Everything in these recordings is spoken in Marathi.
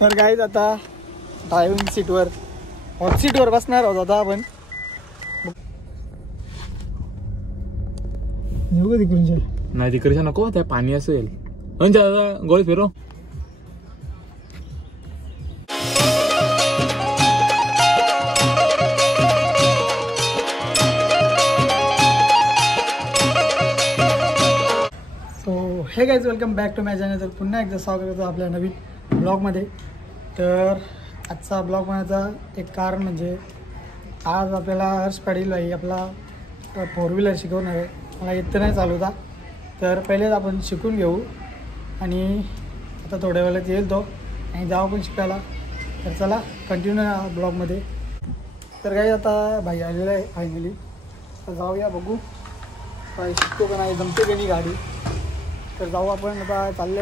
तर गाईज आता ड्रायव्हिंग सीटवर हॉट सीटवर बसणार आहोत आता आपण. येऊ का तिकडून? नाही तिकडच्या नको, त्या पाणी असेल. गोळी फिरो. So hey guys, welcome back to my channel. तर पुन्हा एकदा स्वागत होतं आपल्या नवीन ब्लॉगमध्ये. तर आजचा ब्लॉग बनवायचा एक कारण म्हणजे आज आपल्याला हर्ष पाटील भाई आपला 4 व्हीलर शिकवणार आहे. मला इथं नाही चालू होता, तर पहिलेच आपण शिकून घेऊ आणि आता थोड्या वेळात येईल तो आणि जाऊ पण शिकायला. तर चला कंटिन्यू ब्लॉगमध्ये. तर काही आता भाई आलेला आहे फायनली, तर जाऊया बघू काय शिकतो का नाही, जमते का नाही गाडी. तर जाऊ आपण आता. चालले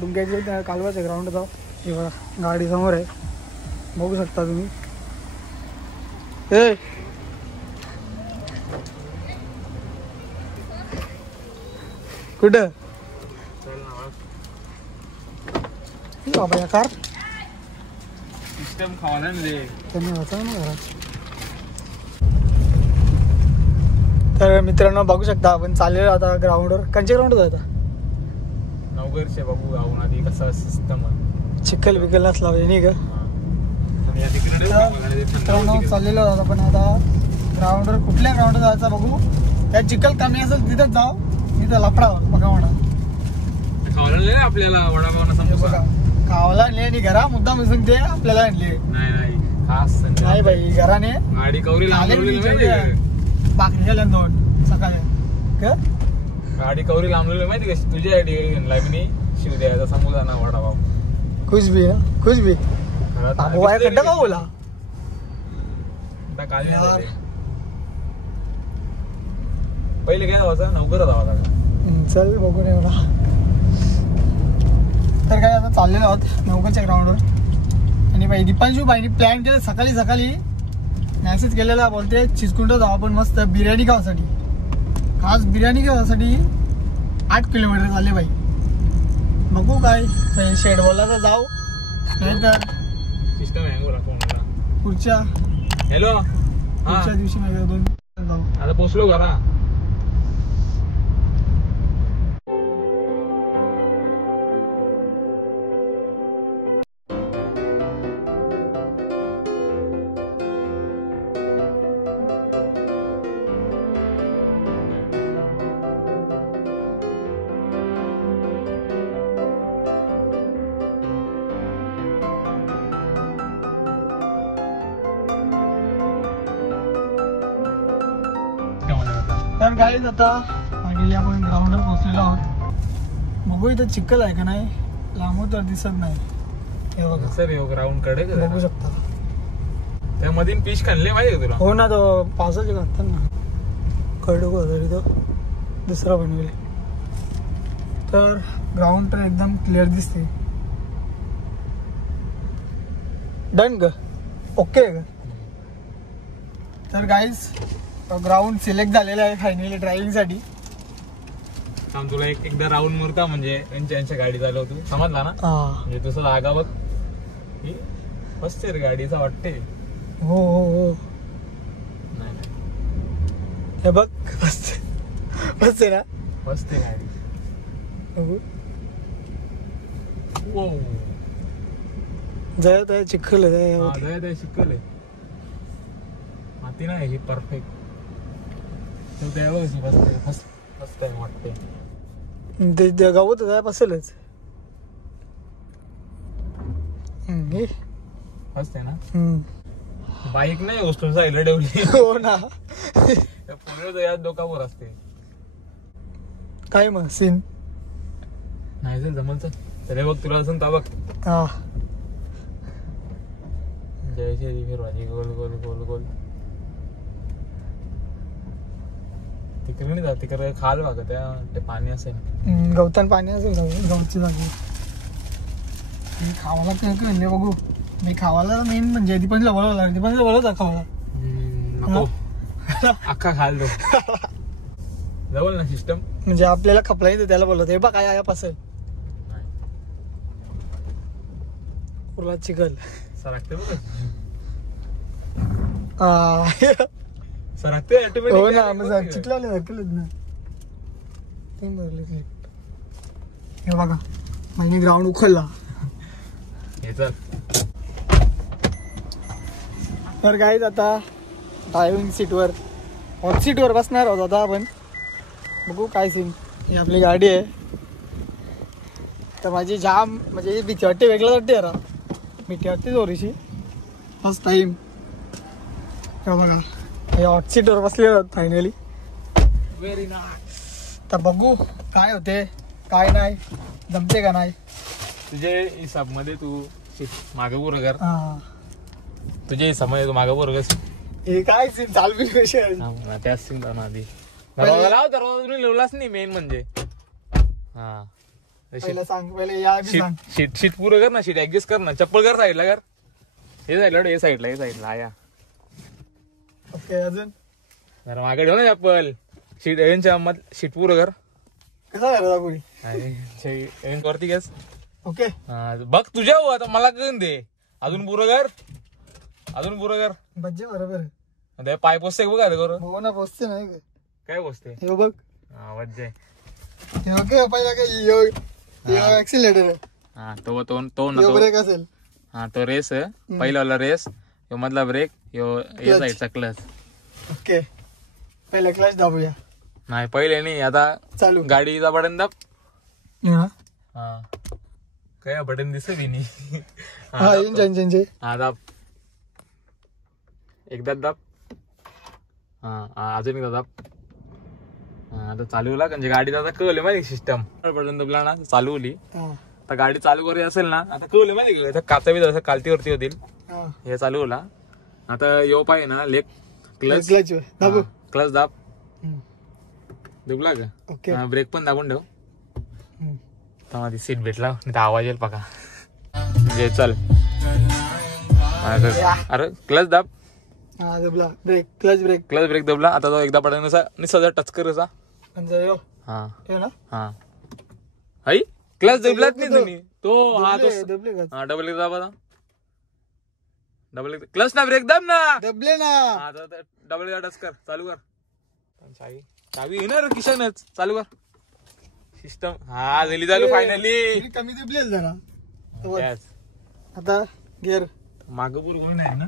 डुंग्याचे कालवाच्या ग्राउंड जाऊ. हे बघा गाडी समोर आहे, बघू शकता तुम्ही. ए कुठं बाबा या कार सिस्टम खावाला त्यांनी वाचा ना घरात. तर मित्रांनो बघू शकता आपण चाललेलो आता ग्राउंडवर. कंचे ग्राउंड होतं आता नवगरचे बघू गाऊन आधी कसा सिस्टम चिखल बिकल असला नाही का. मित्रांनो चाललेलो होता पण आता ग्राउंडवर कुठल्या ग्राउंडवर जायचा बघू. त्या चिखल कमी असेल तिथंच जाऊ, तिथं लफडा बघा म्हणा. खावायला आपल्याला वडापाव समोसा खावाला आणले आणि घरा मुद्दा मिसळून ते आपल्याला आणले. नाही खास नाही भाई घराने गाडी कवरी बाकरी झाल्या 2 सकाळी का गाडी कवरी लांबलेली माहिती कशी तुझ्या लाईनी शिव द्यायचा समोसा ना वडापाव. कुछ भी खड्डा का बोला पहिले काय धावायचा नवकर धावायचा. चल बघू नाही मला. तर काय आता चाललेलो आहोत नवकरच्या ग्राउंडवर आणि बाई दीपांशू बाईनी प्लॅन केलं सकाळी मॅसेज केलेला. बोलते चिचकुंड जाऊ आपण मस्त बिर्याणी खावासाठी. खास बिर्याणी खावासाठी 8 किलोमीटर चालले बाई. बघू काय शेड बोलला तर जाऊ, नाही तर सिस्टम हँग होला फोनला. पुढच्या हॅलो दिवशी नाही 2 जाऊ. आता पोचलो घरा. तर गाईज आता फायनली आपण ग्राउंडवर पोहोचलेलो आहोत. बघू इथं चिखल आहे का नाही, लांबून तर दिसत नाही. हे बघा सर ग्राउंड कडे बघू शकता. त्यामध्ये फिश खाल्ले माहिती तुला. हो ना, तो पावसाचे घालतात ना कडक होता तो दुसरा बनवेल. तर ग्राउंड तर एकदम क्लिअर दिसते. डन ग ओके ग. तर गाईज ग्राउंड सिलेक्ट झालेलं आहे फायनली ड्रायव्हिंगसाठी. तुला एकदा राऊंड मुरता म्हणजे यांच्या गाडी चालव तू समजला ना. म्हणजे तुझं जागा बघ मस्त रे गाडीचा वाटते. हो हो हो नाही हे बघ मस्त आहे ना, मस्त आहे गाडी. जयत आहे चिखल आहे शिकल आहे माती नाही ही परफेक्ट. मस्त आहे वाटते. ते गावात जाय असेलच. मस्त आहे ना. बाईक नाही उचलून साईडला ठेवली. हो ना, पुढे यात डोकावर असते काय मग सीन नाही जर जमलच तरी बघ तुला असून का बघ. हा जय श्री फिरवाजी गोल गोल गोल गोल. तिकडे नाही जात, तिकडे खाल बघा त्या पाणी असेल. गवतान पाणी असेल गवची जागी. खावाला ते बघू. मी खावाला मेन म्हणजे दीपनला बोलवला. दीपनला बोलवता खावाला नको अख्खा खाल दो जवळ ना सिस्टम. म्हणजे आपल्याला खपला नाही तर त्याला बोलवत हे बघ काय ॲप असेल. नागपूरला चिखल सरकते बघ हा. सरकते हो ना मग चिखलाला धकलच ना ते भरले हे बघा महिने ग्राउंड उखलला हे चल तर गाईज आता ड्रायव्हिंग सीटवर हॉट सीटवर बसणार आहोत आता आपण बघू काय सीन ही आपली गाडी आहे तर माझी जाम म्हणजे भीती वाटते वेगळं वाटते जरा भीती वाटते थोडीशी फर्स्ट टाईम बघा हे हॉट सीटवर बसले आहोत फायनली व्हेरी नाईस तर बघू काय होते काय नाही जमते का नाही तुझे हिसाब मध्ये तू मागे पुरं कर हा तुझ्या हिसाब मध्ये तू मागे पुरं कर हे काय सीन चालू विषय त्याच सीन आधी दरवाजा लाव दरवाजा तुम्ही लावलाच नाही मेन म्हणजे हा पहिलं सांग पहिले या आधी सांग शीट शीट पुरं कर ना शीट ऍडजस्ट कर ना चप्पल कर साईडला कर हे साईडला हे साईडला या ओके अजून जरा मागे ठेव ना चप्पल शीट यांच्या शीट पुरं कर कसा करायचा पुढे वरती गॅस ओके बघ तुझ्या हो आता मला करून दे अजून पुरं कर बज्जे बरोबर आहे पाय पोचते बघ आता करू हो ना पोचते नाही का? काय पोचते हे बघ आवाज आहे हे ओके पहिला काय ऍक्सिलेटर आहे हा तो हे ब्रेक असेल हा तो रेस पहिला रेस यो मधला ब्रेक यो या साईडचा क्लच ओके पहिला क्लच दाबूया नाही पहिले नाही आता चालू गाडीचा बटन दाब हा हा काय बटन दिसत नाही हा इंजनचे हा दाब एकदा दाब हा अजून एकदा दाब हा आता चालू होला म्हणजे गाडीत आता कळले माहिती सिस्टम बटन दबला ना चालू होली आता गाडी चालू करायची असेल ना आता कळले माहिती का काचा बी जसं कालतीवरती होतील हे चालू होला आता यो पाय ना लेग क्लच दाबू क्लच दाब दुबला का ओके ब्रेक पण दाबून ठेव माझी सीट भेटला नाही तर आवाज येईल बघा म्हणजे चल अरे क्लच दाब हा दबला ब्रेक क्लच ब्रेक दबला आता तो एकदा बटन सजा टच कर असा हा ना हा आई क्लच दबलाच नाही तुम्ही तो हा तो दबले का हा डबल एक दाबा डबल क्लच ना ब्रेक दाब ना दबले ना हा डबल एकदा टच कर चालू कर चावी येणार किशनच चालू कर सिस्टम हा झाली चालू फायनली कमी दबलेल जरा आता गिअर माग पूर नाही ना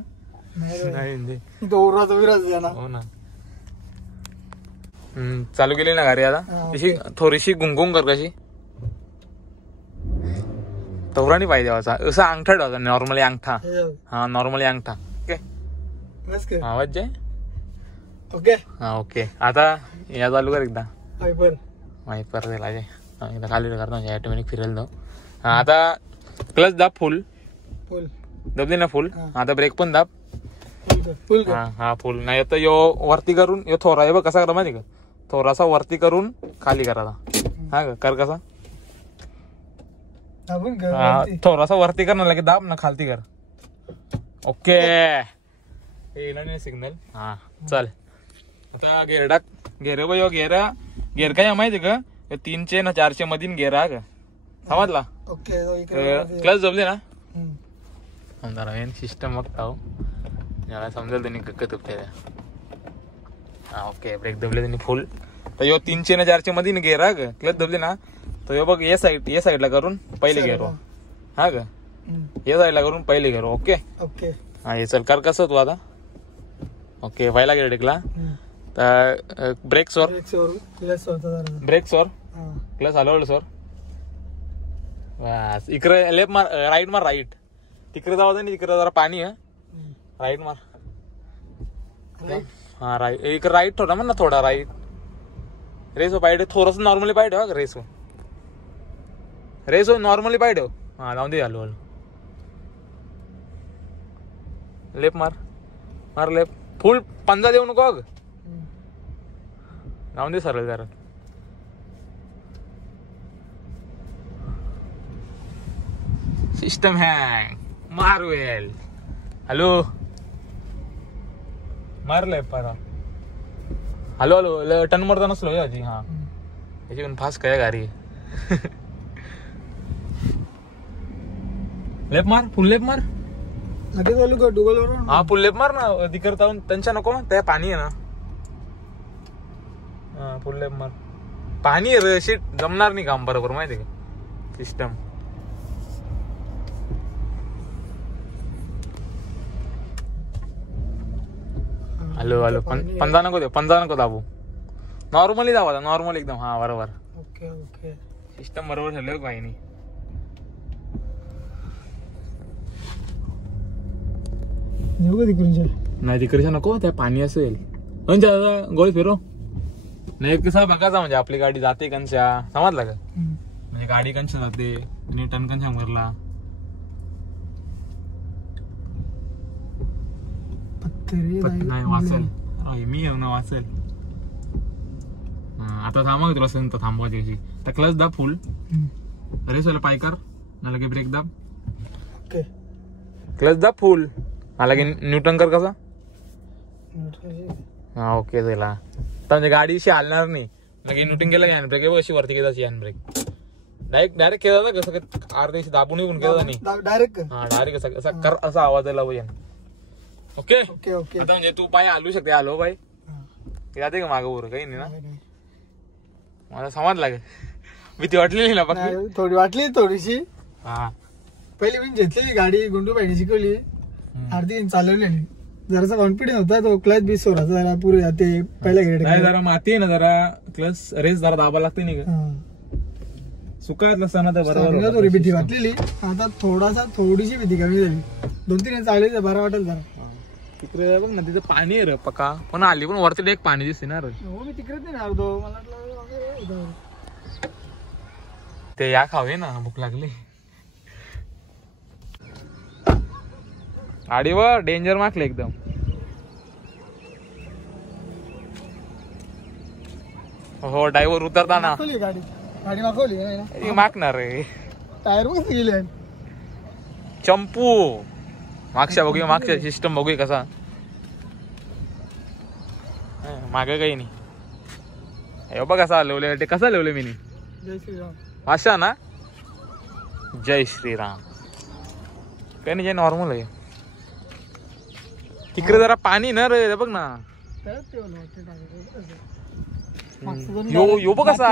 नाही तो उराचा विराज ना हो ना चालू केली ना गाडी आता तशी थोडीशी गुंगुंग कर कशी तवराणी पाहिजे असं अंगठा ठेवायचा नॉर्मली अंगठा हा नॉर्मली अंगठा ओके आवाज जाय ओके हा ओके आता या चालू कर एकदा वायपर दिला एकदा खाली करतो ऑटोमॅटिक फिरेल तो हा आता क्लच दाब फुल दबली ना फुल आता ब्रेक पण दाब हा फुल नाही तर यो वरती करून यो थोरा आहे बघ कसा करा माहिती का थोडासा वरती करून खाली करायचा हा कर कसा थोडासा वरती कर ना लगे दाब ना खालती कर ओके सिग्नल हा चल आता गेअर टाक गेअर बघ यो गेअर काय माहिती का 3चे ना 4चे मधीन गेअर हा का समजला क्लच जमले ना जरा सिस्टम बघता याला समजेल त्यांनी कक्क तुपते हा ओके ब्रेक दबले त्यांनी फुल तर यो 3चे ना 4चे मध्ये गेअर हा का क्लच दबले ना तर यो बघ या साईडला करून पहिले गेअर हा का या साईडला करून पहिले गेअर ओके हा हे चल कर कसं तू आता ओके पहिला गेअर टेकला तर ब्रेक सोर क्लच हलवलं सोर बस इकडे लेफ्ट मार राईट तिकडे जाऊ दे ना इकडे जरा पाणी आहे राईट मार हा राईट इकडे राईट थोडा ना थोडा राईट रेसो पाय थोडस नॉर्मली पाय ठेवा रेसो नॉर्मली पाय ठेव हा जाऊन दे हलू लेफ्ट मार लेफ्ट फुल पंजा देऊ नको अग जाऊन दे सरळ जरा सिस्टम हँग मारवेल हॅलो मारलंय पारा हॅलो टन मारता नसलो याची हा याची पण फास्ट काय गाडी लेप मार, फुल लेप मार. लगेच चालू कर डुगल वरून. हा फुल लेप मार ना, तिकडे जाऊन त्यांच्या नको त्या पाणी आहे ना. हा फुल लेप मार. पाणी आहे रे, शीट जमणार नाही काम बरोबर माहिती का सिस्टम. हॅलो हॅलो पंजा नको दे, पंजा नको दाबू. नॉर्मली दाबा, नॉर्मल एकदम. हा बरोबर. Okay okay. सिस्टम बरोबर ठेवलं काही नाही. नाही तिकडच्या नको, त्या पाणी असेल. गोळी फिरो नाही कसं बघायचा म्हणजे आपली गाडी जाते कंच्या, समजला का? म्हणजे गाडी कंच्या जाते आणि टन कंच्या भरला. नाही वाचेल, मी येऊ ना वाचेल. आता थांबा तुला संत थांबवायची कशी. तर क्लच दाब फुल, रेस वाला पाय कर ना, लगे ब्रेक दाब. ओके. क्लच दाब फुल, लगे न्यूटन कर कसा. हा ओके झाला. म्हणजे गाडी अशी हलणार नाही. लगे न्यूटन केला हँड ब्रेक अशी वरती केला हँड ब्रेक. डायरेक्ट केला कसं अर्धे दाबून येऊन केला नाही डायरेक्ट. हा डायरेक्ट असं कर, असा आवाज आला पाहिजे. Okay okay okay. आता म्हणजे तू पाय हलवू शकते. हॅलो बाई जाते का मागं वर काही नाही ना. मला समज लागेल. भीती वाटलेली ना बाकी थोडी वाटली थोडीशी. हा पहिली मी घेतलेली गाडी गुंडू पाहिजे शिकवली, अर्धी चालवली नाही. जरासा कॉन्फिडन्स होता तो. क्लच बी सोडायचा जरा पुरे जाते पहिल्या गेट. जरा माती आहे ना, जरा क्लच रेस जरा दाबा लागते नाही का. सुकायतला सण तर बरोबर. थोडी भीती वाटलेली. आता थोडीशी भीती कमी झाली. 2-3 चालली तर बरं वाटेल जरा. तिकडे बघ ना, तिथं पाणी आहे रे पका. पण आली पण वरती एक पाणी दिसते ना रे. हो मी तिकडेच नाही अर्धो. मला ते या खावे ना, भूक लागली. गाडीवर डेंजर मागले एकदम. हो ड्रायव्हर उतरताना गाडी गाडी मागवली मागणार रे. टायर बघ गेले. चंपू मागच्या बघूया, मागच्या सिस्टम बघूया कसा. मागे काही नाही. हे बघ कसा लिवले, ते कसा लिवले मी. जय श्रीराम भाषा ना, जय श्रीराम. काही नाही, नॉर्मल आहे. तिकडे जरा पाणी ना रे, बघ ना. यो बघ कसा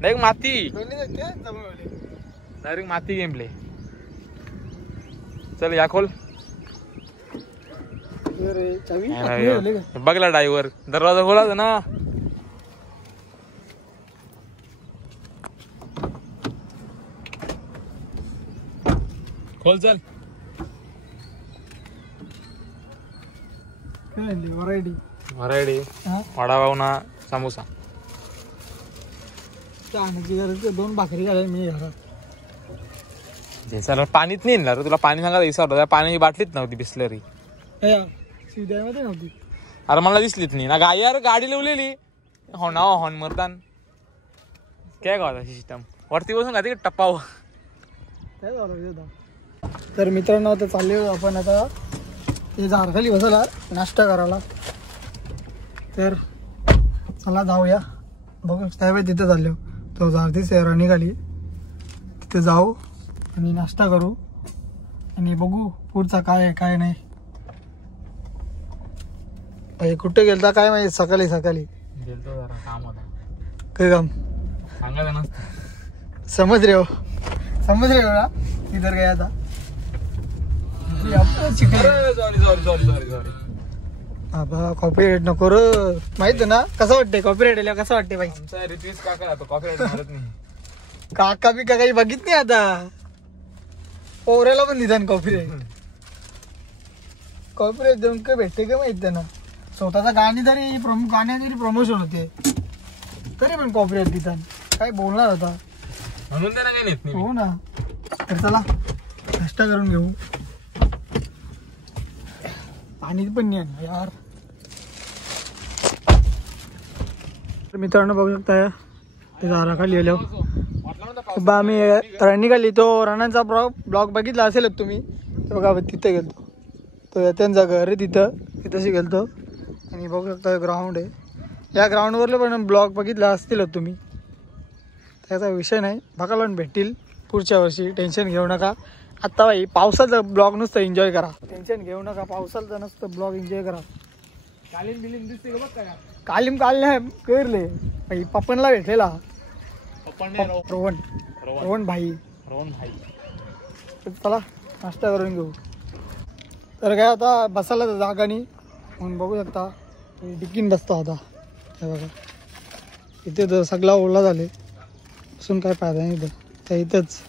डायरेक्ट माती, डायरेक्ट माती गेमले. चल या खोल. बघला ड्रायव्हर दरवाजा खोला ना. खोल चल. व्हरायटी व्हरायटी वडापाव ना समोसा. आणायची गरज. 2 भाकरी घालाय मी घरात. सर पाणीच नाही ना रे. तुला पाणी सांगा विसरलो. पाण्याची बाटलीच नव्हती बिस्लरी. मध्ये नव्हती. अरे मला दिसलीच नाही ना. गाडी लावलेली हो ना. हॉर्न मरतान काय गावता सिस्टम. वरती बसून का टप्पाव काय झालं. तर मित्रांनो आता चालले आपण आता ते झाडखाली बसायला नाश्ता करायला. तर चला जाऊया. बघू त्यावेळी तिथे चाललो. तो झाडती सेरा निघाली. तिथे जाऊ आणि नाश्ता करू आणि बघू पुढचा काय आहे काय नाही. कुठे गेलता काय माहिती. सकाळी गेलतो जरा काम होता. काय काम सांगायला नसतं. समज रे हो ना. इधर गया था. कॉपीराइट नको रे. माहित ना कसं वाटते कॉपीराइट कसं वाटते बाई. काका बी काही बघित नाही आता. पोऱ्याला पण निदान कॉपीराइट देऊन काय भेटते का माहित ना. स्वतःचा गाणी जरी गाण्यात जरी प्रमोशन होते तरी पण कॉपीराइट देतात. काय बोलणार होता म्हणून त्यांना काही नेत नाही. हो ना. तर चला नाश्ता करून घेऊ. पाणी पण नाही यार. मित्रांनो बघू शकता ते झाडाखाली गेलो. आम्ही रनिंग तो रनांचा ब्लॉग बघितला असेलच तुम्ही. बघा तिथे गेलतो. तो त्यांचा घर आहे तिथंशी गेलतो. आणि बघू शकता ग्राउंड आहे. या ग्राउंडवरले पण ब्लॉग बघितला असतीलच तुम्ही. त्याचा विषय नाही. बघायला पण भेटतील पुढच्या वर्षी. टेन्शन घेऊ नका. आता भाई पावसाचा ब्लॉग नुसतं एन्जॉय करा, टेन्शन घेऊ नका, पावसाचा नुसतं ब्लॉग एन्जॉय करा. कालीन बिलीन दिसते का बघ का? कालीम काढले करले भाई, पप्पनला भेटलेला रोहन भाई. रोहन भाई चला नाश्ता करून घेऊ. तर काय आता बसायला तर जागा नाही म्हणून बघू शकता डिक्कीन बसतो आता. हे बघा इथे तर सगळा ओला झाले, बसून काय फायदा नाही इथं, तर इथंच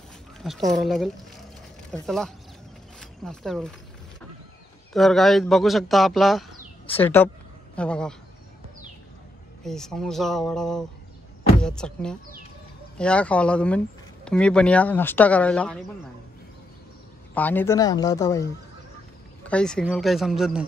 नाश्ता करायला लागेल. तर चला नाश्ता करू. तर काय बघू शकता आपला सेटअप. हे बघा हे समोसा, वडापाव, या चटण्या, या खावाला तुम्ही पण या नाश्ता करायला. पाणी पण नाही, पाणी तर नाही आणलं आता भाई, काही सिग्नल काही समजत नाही.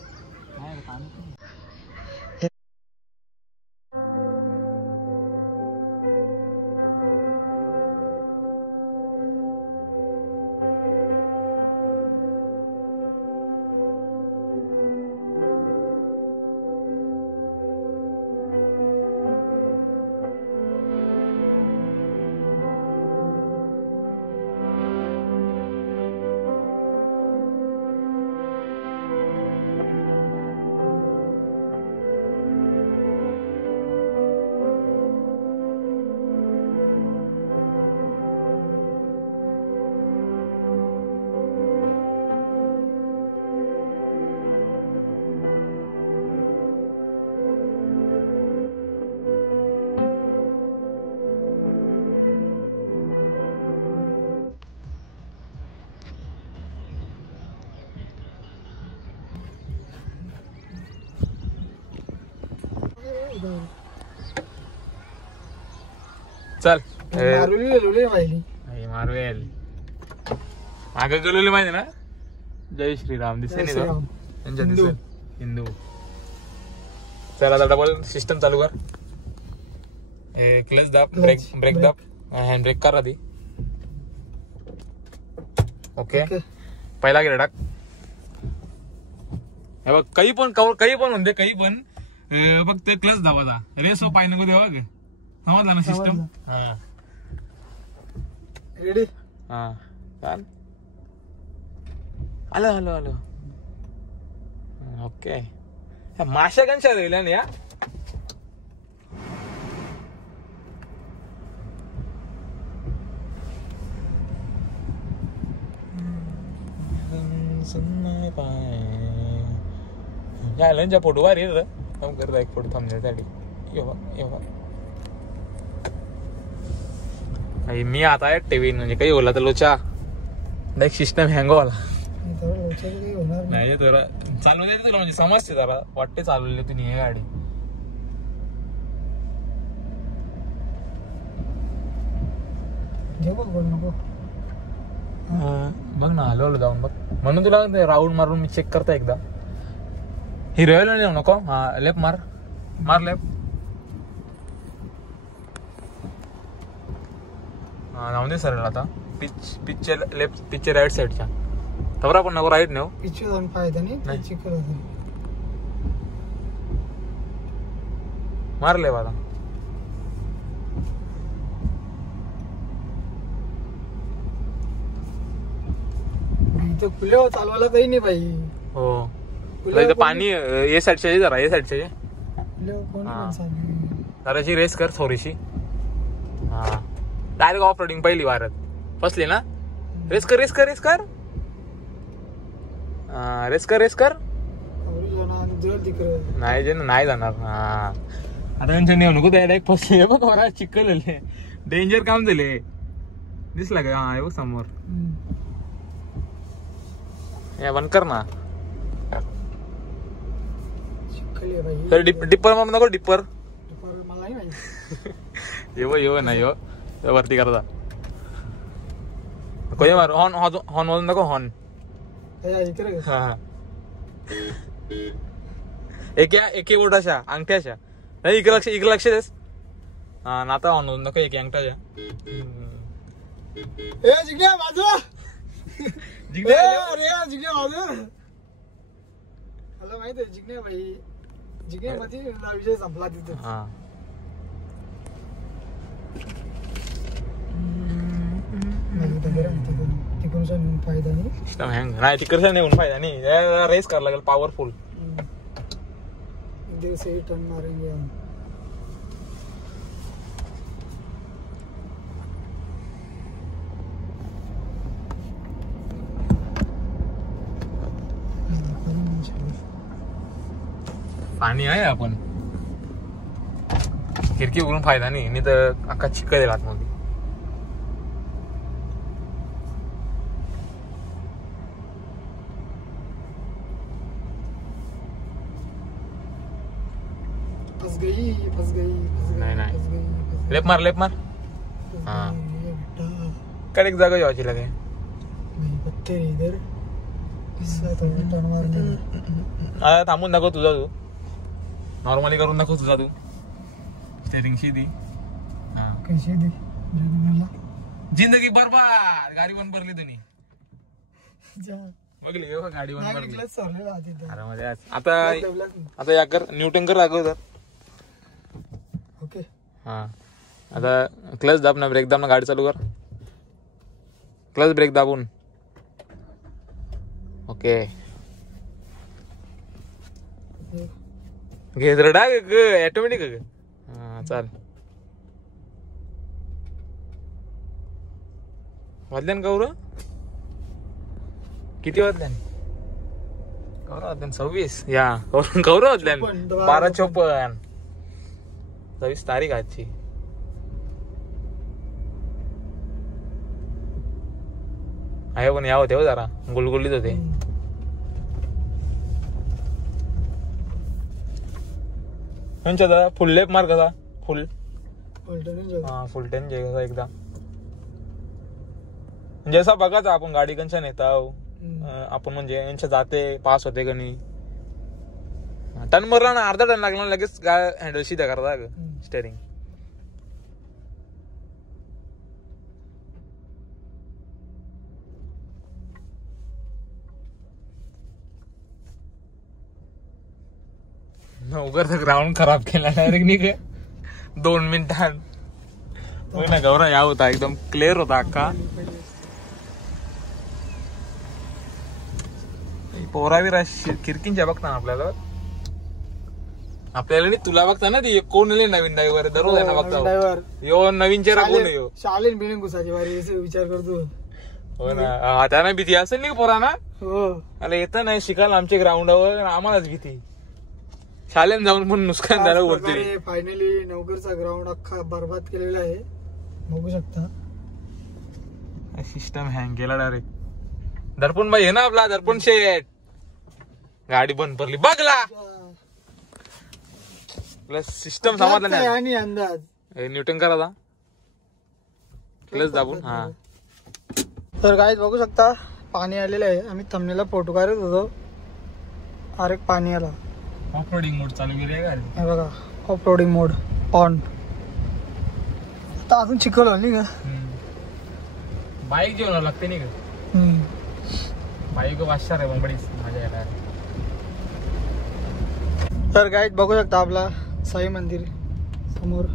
चल पाहिली मारुएल मागे गेलेले माहिती ना. जय श्रीराम दिसे त्यांच्या दिसेल हिंदू. चला आता डबल सिस्टम चालू कर. क्लच दाब, ब्रेक दाब, हँड ब्रेक कर आधी. ओके पहिला गिअर टाक. हे बघ काही पण म्हणते काही पण फक्त क्लच दाबाचा, रेस हो पाय नको देवा. समजला ना सिस्टम. हा रेडी. हा चाल आलो. ओके माशा कंशा राहिल्या ना या. या फोटो वार काम करता एक फोटो थांबण्यासाठी. मी आता आहे टीव्ही म्हणजे काही बोलला तर लोचा डायरेक्ट सिस्टम हँग व्हायला नाही. जरा चालू दे तुला, म्हणजे समजते जरा वाटते चालवले तुम्ही हे गाडी. बघ ना हलवलं जाऊन बघ, म्हणून तुला राऊंड मारून मी चेक करता एकदा. हिरोला नेऊ नको. हा लेफ्ट मार लेफ्ट. हा जाऊन दे सर. आता पिचच्या लेफ्ट, पिचच्या राईट साईडच्या तबरा पण नको, राईट नेऊ. पिच जाऊन फायदा नाही. मारले आता. खुले चालवायला काही नाही बाई. हो पाणी ये साईडच्या जरा, ये साईडच्या जराशी रेस कर थोडीशी. हा डायरेक्ट ऑफ रोडिंग पहिली वारत फसली ना. रेस कर. नाही जाणार. हा आता त्यांच्या नेऊ नको डायरेक्ट फसली बघ. वर चिखल डेंजर काम झाले. दिसला का? हा बघ समोर. बंद कर ना. डिप्पर नको. डिप्पर येव नाही वरती करता. कोणी मार हॉर्न वाजून नको. हॉर्न एके बोटाच्या अंगठ्याच्या नाही. इकडे लक्ष देस. हा ना आता हॉर्न वाजून नको. एक अंगठ्याच्या. मला माहित आहे जिग्ने भाई. जिग्ने मध्ये विषय संपला तिथे. हा तिकडून नुकसान होऊन फायदा नाही. सिस्टम हँग नाही तिकडचा नाही होऊन फायदा नाही. रेस करायला लागेल पॉवरफुल. दिवस ही टर्न मारेंगे हम. पाणी आहे आपण खिडकी उघडून फायदा नाही तर अख्खा चिखल आहे आतमध्ये. फस गई. नाही लेप मार हा करेक्ट जागा यायची लागे. पत्ते इधर टर्न मारने. थांबून दाखव तुझा तू नॉर्मली करून दाखव तुझा तू. स्टेरिंग सीधी. कशी दे जिंदगी बरबाद. गाडी बंद भरली तुम्ही बघली गाडी बंद भरली. अरे आता या कर न्यूटन कर दाखव तर. ओके हा आता क्लच दाब ना ब्रेक दाब ना गाडी चालू कर. क्लच ब्रेक दाबून ओके घे जरा डाग ऑटोमॅटिक. हा चाल वाजल्यान गौर किती वाजल्यान? गौरव वाजल्यान 26. या गौरव वाजल्यान 12:54. 26 तारीख आजची. आहे पण या होते हो जरा गुलगुलीत होते. दादा फुल लेप मार कसा फुल फुल टेन कसा एकदा म्हणजे असा बघायचा आपण गाडी कंच्या नेता आपण म्हणजे यांच्या जाते पास होते का नाही. टन मारला ना अर्धा टन लागला लगेच काय हँडल सीधा करता स्टेरिंग. उगरचा ग्राउंड खराब केला डायरेक्ट नाही का 2 मिनिटांत. बघ ना गौरा या होता एकदम क्लिअर होता अख्खा. पोरावीरा खिडकींच्या बघता ना आपल्याला नाही तुला बघता ना ती कोण नवीन ड्रायव्हर दररोज आहे ना बघता यो नवीन चेहरा कोण आहे. शालेन बिलिंग घुसाची वारी विचार करतो. हो ना त्यांना भीती असेल नाही पोरा ना. अरे येतं नाही शिकायला आमच्या ग्राउंडवर आम्हालाच भीती. शालेन जाऊन पण नुकसान झालं बोलते. फायनली नवकरचा ग्राउंड अख्खा बरबाद केलेला आहे बघू शकता. सिस्टम हँग केला डायरेक्ट. दर्पण भाई आहे ना आपला दर्पण शेट. गाडी बंद पडली बघला प्लस सिस्टम समजला नाही आणि अंदाज न्यूटन करा आता प्लस दाबून. हा तर गाईज बघू शकता पाणी आलेलं आहे. आम्ही थंबनेलला फोटो काढत होतो. अरे पाणी आला. ऑफ रोडिंग मोड चालू केली आहे गाडी. हे बघा ऑफ रोडिंग मोड ऑन. आता अजून चिखल नाही का. बाईक जेवण लागते नाही का. बाईक वाशा रे बंबडी मजा यायला. तर गाईज बघू शकता आपला साई मंदिर समोर.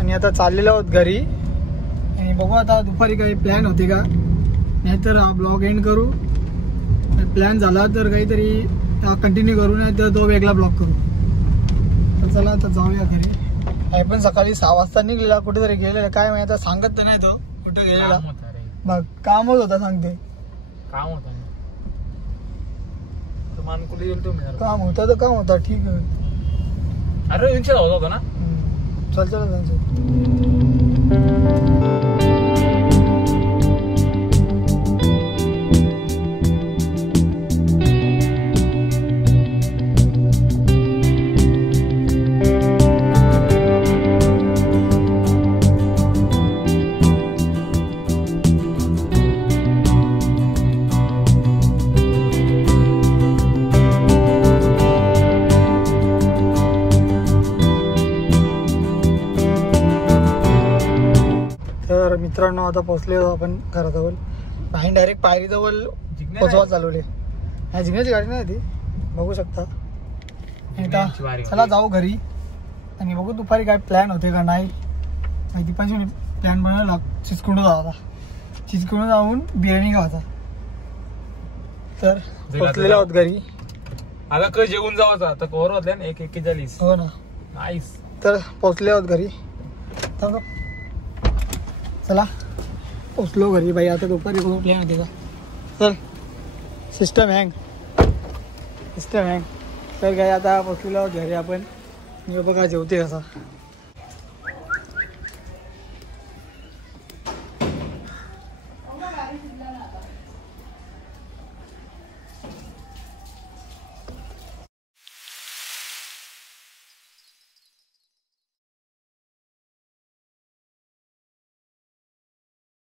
आणि आता चाललेलो आहोत घरी. आणि बघू आता दुपारी काही प्लॅन होते का नाहीतर हा ब्लॉग एंड करू. प्लॅन झाला तर काहीतरी कंटिन्यू करू नाही तर तो वेगळा ब्लॉग करू. तर चला आता जाऊया घरी. आई पण सकाळी 6 वाजता निघलेला कुठेतरी गेलेला काय माहिती आता सांगत तर नाही तो कुठे गेलेला. मग कामच होता सांगते. काम होता काम होता तर काम होता ठीक आहे. अरे होता ना. चल चल मित्रांनो आता पोहोचलेलो आपण घराजवळ. नाही डायरेक्ट पायरीजवळ पोचवा चालवले. ह्या जिग्नेची गाडी नाही ती बघू शकता. चला जाऊ घरी आणि बघू दुपारी काय प्लॅन होते का नाही माहिती पाहिजे. प्लॅन बनवला चिचकुंड जाऊ आता चिचकून जाऊन बिर्याणी खावायचा. तर पोचलेलो आहोत घरी. आता क जेवून जावाचा आता कवर होतल्या ना एक एक झालीस. हो ना. नाईस. तर पोचले आहोत घरी. चला पोचलो घरी बाई. आता दुपारी खूप प्लॅन होते का. चल सिस्टम हँग. तर काय आता पोचलेलो आहोत घरी आपण. मी बघा जेवते कसा.